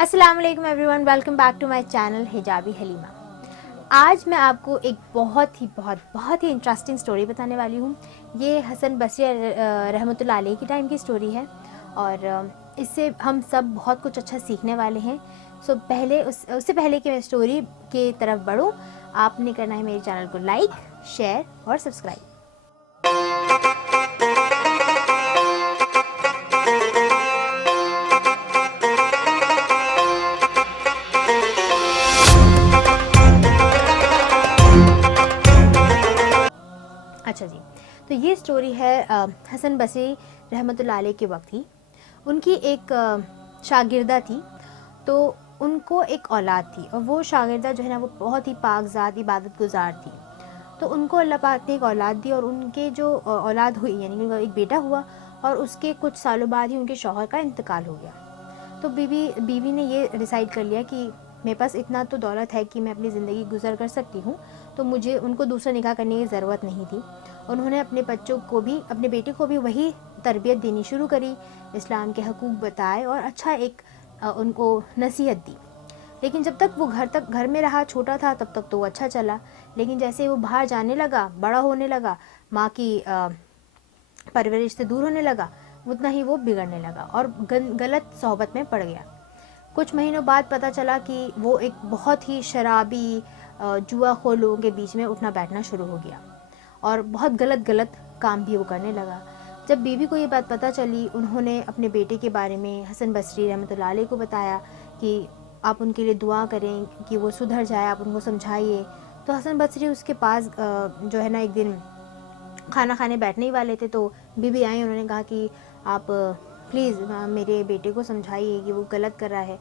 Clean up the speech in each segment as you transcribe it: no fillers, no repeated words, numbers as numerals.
السلام علیکم everyone, welcome back to my channel Hijabi Halima. آج میں آپ کو ایک بہت ہی انٹرسٹنگ سٹوری بتانے والی ہوں۔ یہ حسن بصری رحمۃ اللہ علیہ کی ٹائم کی سٹوری ہے اور اس سے ہم سب بہت کچھ اچھا سیکھنے والے ہیں۔ اس سے پہلے کہ میں سٹوری کی طرف بڑھوں، آپ نے کرنا ہے میرے چینل کو لائک، شیئر اور سبسکرائب۔ اچھا جی، تو یہ سٹوری ہے حسن بصری رحمۃ اللہ علیہ کے وقت ہی۔ ان کی ایک شاگردہ تھی، تو ان کو ایک اولاد تھی اور وہ شاگردہ جو ہے نا وہ بہت ہی پاکزاد عبادت گزار تھی۔ تو ان کو اللہ پاک نے ایک اولاد دی اور ان کے جو اولاد ہوئی یعنی کہ ایک بیٹا ہوا اور اس کے کچھ سالوں بعد ہی ان کے شوہر کا انتقال ہو گیا۔ تو بیوی نے یہ ڈیسائیڈ کر لیا کہ میرے پاس اتنا تو دولت ہے کہ میں اپنی زندگی گزر کر سکتی ہوں، تو مجھے ان کو دوسرا نکاح کرنے کی ضرورت نہیں تھی۔ انہوں نے اپنے بچوں کو بھی، اپنے بیٹے کو بھی وہی تربیت دینی شروع کری، اسلام کے حقوق بتائے اور اچھا ایک ان کو نصیحت دی۔ لیکن جب تک وہ گھر میں رہا، چھوٹا تھا، تب تک تو وہ اچھا چلا، لیکن جیسے وہ باہر جانے لگا، بڑا ہونے لگا، ماں کی پرورش سے دور ہونے لگا، اتنا ہی وہ بگڑنے لگا اور غلط صحبت میں پڑ گیا۔ کچھ مہینوں بعد پتہ چلا کہ وہ ایک بہت ہی شرابی جوا خور لوگوں کے بیچ میں اٹھنا بیٹھنا شروع ہو گیا اور بہت غلط کام بھی وہ کرنے لگا۔ جب بیوی کو یہ بات پتہ چلی، انہوں نے اپنے بیٹے کے بارے میں حسن بصری رحمۃ اللہ علیہ کو بتایا کہ آپ ان کے لیے دعا کریں کہ وہ سدھر جائے، آپ ان کو سمجھائیے۔ تو حسن بصری اس کے پاس جو ہے نا ایک دن کھانا کھانے بیٹھنے ہی والے تھے، تو بیوی آئیں، انہوں نے کہا کہ آپ پلیز میرے بیٹے کو سمجھائیے کہ وہ غلط کر رہا ہے۔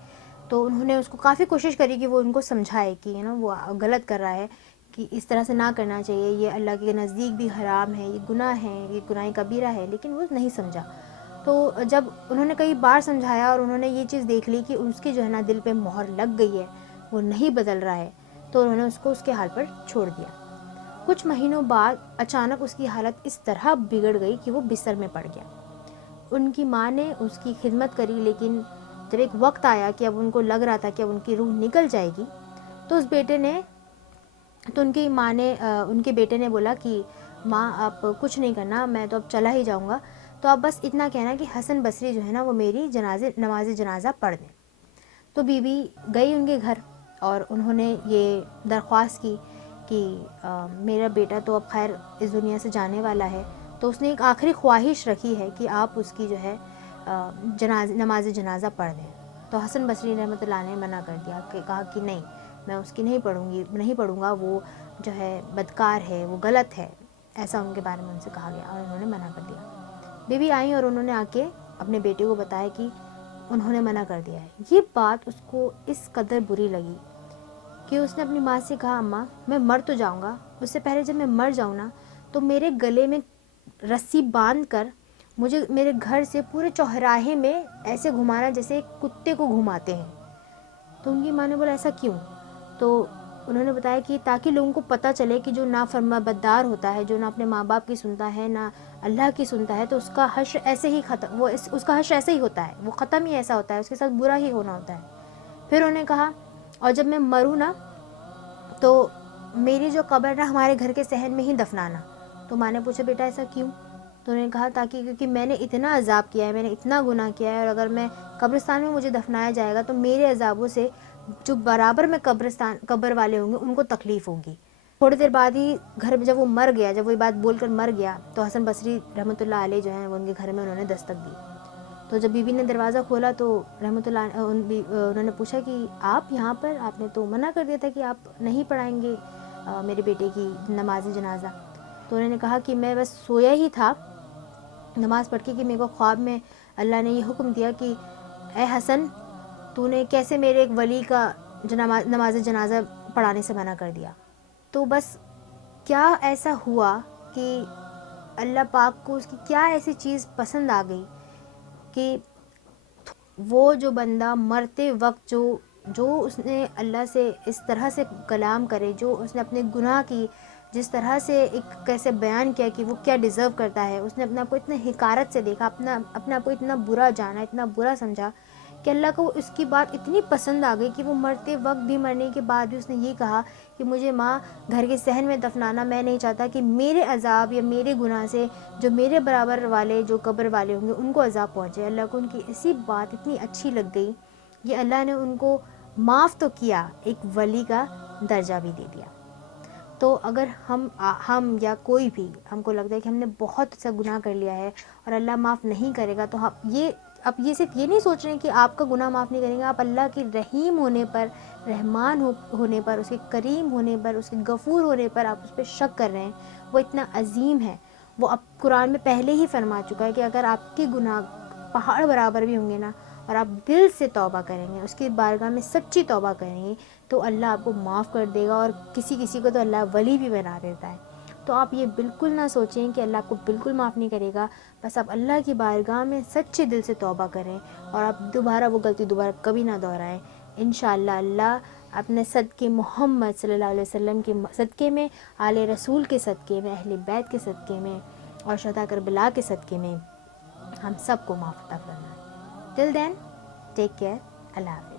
تو انہوں نے اس کو کافی کوشش کری کہ وہ ان کو سمجھائے کہ وہ غلط کر رہا ہے، کہ اس طرح سے نہ کرنا چاہیے، یہ اللہ کے نزدیک بھی حرام ہے، یہ گناہ ہے، یہ گناہ کبیرہ ہے، لیکن وہ نہیں سمجھا۔ تو جب انہوں نے کئی بار سمجھایا اور انہوں نے یہ چیز دیکھ لی کہ اس کی جو ہے نا دل پہ مہر لگ گئی ہے، وہ نہیں بدل رہا ہے، تو انہوں نے اس کو اس کے حال پر چھوڑ دیا۔ کچھ مہینوں بعد اچانک اس کی حالت اس طرح بگڑ گئی کہ وہ بستر میں پڑ گیا۔ ان کی ماں نے اس کی خدمت کری، لیکن جب ایک وقت آیا کہ اب ان کو لگ رہا تھا کہ اب ان کی روح نکل جائے گی، تو ان کے بیٹے نے بولا کہ ماں آپ کچھ نہیں کرنا، میں تو اب چلا ہی جاؤں گا، تو آپ بس اتنا کہنا کہ حسن بصری جو ہے نا وہ میری نماز جنازہ پڑھ دیں۔ تو بیوی گئی ان کے گھر اور انہوں نے یہ درخواست کی کہ میرا بیٹا تو اب خیر اس دنیا سے جانے والا ہے، تو اس نے ایک آخری خواہش رکھی ہے کہ آپ اس کی جو ہے نماز جنازہ پڑھ دیں۔ تو حسن بصری رحمۃ اللہ نے منع کر دیا، کہ کہا کہ نہیں، میں اس کی نہیں پڑھوں گا، وہ جو ہے بدکار ہے، وہ غلط ہے، ایسا ان کے بارے میں ان سے کہا گیا اور انہوں نے منع کر دیا۔ بیوی آئیں اور انہوں نے آ کے اپنے بیٹے کو بتایا کہ انہوں نے منع کر دیا ہے۔ یہ بات اس کو اس قدر بری لگی کہ اس نے اپنی ماں سے کہا، اماں میں مر تو جاؤں گا، اس سے پہلے جب میں مر جاؤں نا تو میرے گلے میں رسی باندھ کر مجھے میرے گھر سے پورے چوراہے میں ایسے گھمانا جیسے ایک کتے کو گھماتے ہیں۔ تو ان کی ماں نے بولا ایسا کیوں؟ تو انہوں نے بتایا کہ تاکہ لوگوں کو پتہ چلے کہ جو نافرما بدار ہوتا ہے، جو نہ اپنے ماں باپ کی سنتا ہے نہ اللہ کی سنتا ہے، تو اس کا حشر ایسے ہی ختم، اس کا حشر ایسے ہی ہوتا ہے، وہ ختم ہی ایسا ہوتا ہے، اس کے ساتھ برا ہی ہونا ہوتا ہے۔ پھر انہوں نے کہا اور جب میں مروں نا تو میری جو قبر نا ہمارے گھر کے صحن میں ہی دفنانا۔ تو ماں نے پوچھا بیٹا ایسا کیوں؟ تو انہوں نے کہا کیونکہ میں نے اتنا عذاب کیا ہے، میں نے اتنا گناہ کیا ہے، اور اگر میں قبرستان میں مجھے دفنایا جائے گا تو میرے عذابوں سے جو برابر میں قبر والے ہوں گے ان کو تکلیف ہوگی۔ تھوڑی دیر بعد ہی گھر میں جب وہ یہ بات بول کر مر گیا، تو حسن بصری رحمۃ اللہ علیہ جو ہیں وہ ان کے گھر میں انہوں نے دستک دی۔ تو جب بیوی نے دروازہ کھولا تو انہوں نے پوچھا کہ آپ یہاں پر، آپ نے تو منع کر دیا تھا کہ آپ نہیں پڑھائیں گے میرے بیٹے کی نماز جنازہ۔ تو انہوں نے کہا کہ میں بس سویا ہی تھا نماز پڑھ کے کہ میرے کو خواب میں اللہ نے یہ حکم دیا کہ اے حسن، تو نے کیسے میرے ایک ولی کا نماز جنازہ پڑھانے سے منع کر دیا۔ تو بس کیا ایسا ہوا کہ اللہ پاک کو اس کی کیا ایسی چیز پسند آ گئی کہ وہ جو بندہ مرتے وقت جو اس نے اللہ سے اس طرح سے کلام کرے، جو اس نے اپنے گناہ کی جس طرح سے ایک کیسے بیان کیا کہ وہ کیا ڈیزرو کرتا ہے، اس نے اپنا کو اتنا حقارت سے دیکھا، اپنا کو اتنا برا جانا، اتنا برا سمجھا کہ کہ اللہ کو اس کی بات اتنی پسند آ گئی کہ وہ مرتے وقت بھی، مرنے کے بعد بھی اس نے یہ کہا کہ مجھے ماں گھر کے صحن میں دفنانا، میں نہیں چاہتا کہ میرے عذاب یا میرے گناہ سے جو میرے برابر والے جو قبر والے ہوں گے ان کو عذاب پہنچے۔ اللہ کو ان کی ایسی بات اتنی اچھی لگ گئی کہ اللہ نے ان کو معاف تو کیا، ایک ولی کا درجہ بھی دے دیا۔ تو اگر ہم یا کوئی بھی، ہم کو لگتا ہے کہ ہم نے بہت سا گناہ کر لیا ہے اور اللہ معاف نہیں کرے گا، تو اب یہ صرف یہ نہیں سوچ رہے ہیں کہ آپ کا گناہ معاف نہیں کریں گے، آپ اللہ کے رحیم ہونے پر، رحمان ہونے پر، اس کے کریم ہونے پر، اس کے غفور ہونے پر آپ اس پہ شک کر رہے ہیں۔ وہ اتنا عظیم ہے، وہ اب قرآن میں پہلے ہی فرما چکا ہے کہ اگر آپ کے گناہ پہاڑ برابر بھی ہوں گے نا، اور آپ دل سے توبہ کریں گے، اس کی بارگاہ میں سچی توبہ کریں گے، تو اللہ آپ کو معاف کر دے گا، اور کسی کسی کو تو اللہ ولی بھی بنا دیتا ہے۔ تو آپ یہ بالکل نہ سوچیں کہ اللہ آپ کو بالکل معاف نہیں کرے گا، بس آپ اللہ کی بارگاہ میں سچے دل سے توبہ کریں، اور آپ دوبارہ وہ غلطی دوبارہ کبھی نہ دہرائیں۔ انشاءاللہ اللہ اپنے صدقے محمد صلی اللہ علیہ وسلم کے صدقے میں، آل رسول کے صدقے میں، اہل بیت کے صدقے میں، اور شہداء کربلا کے صدقے میں ہم سب کو معاف عطا فرمائے۔ ٹل دین ٹیک کیئر، اللہ حافظ۔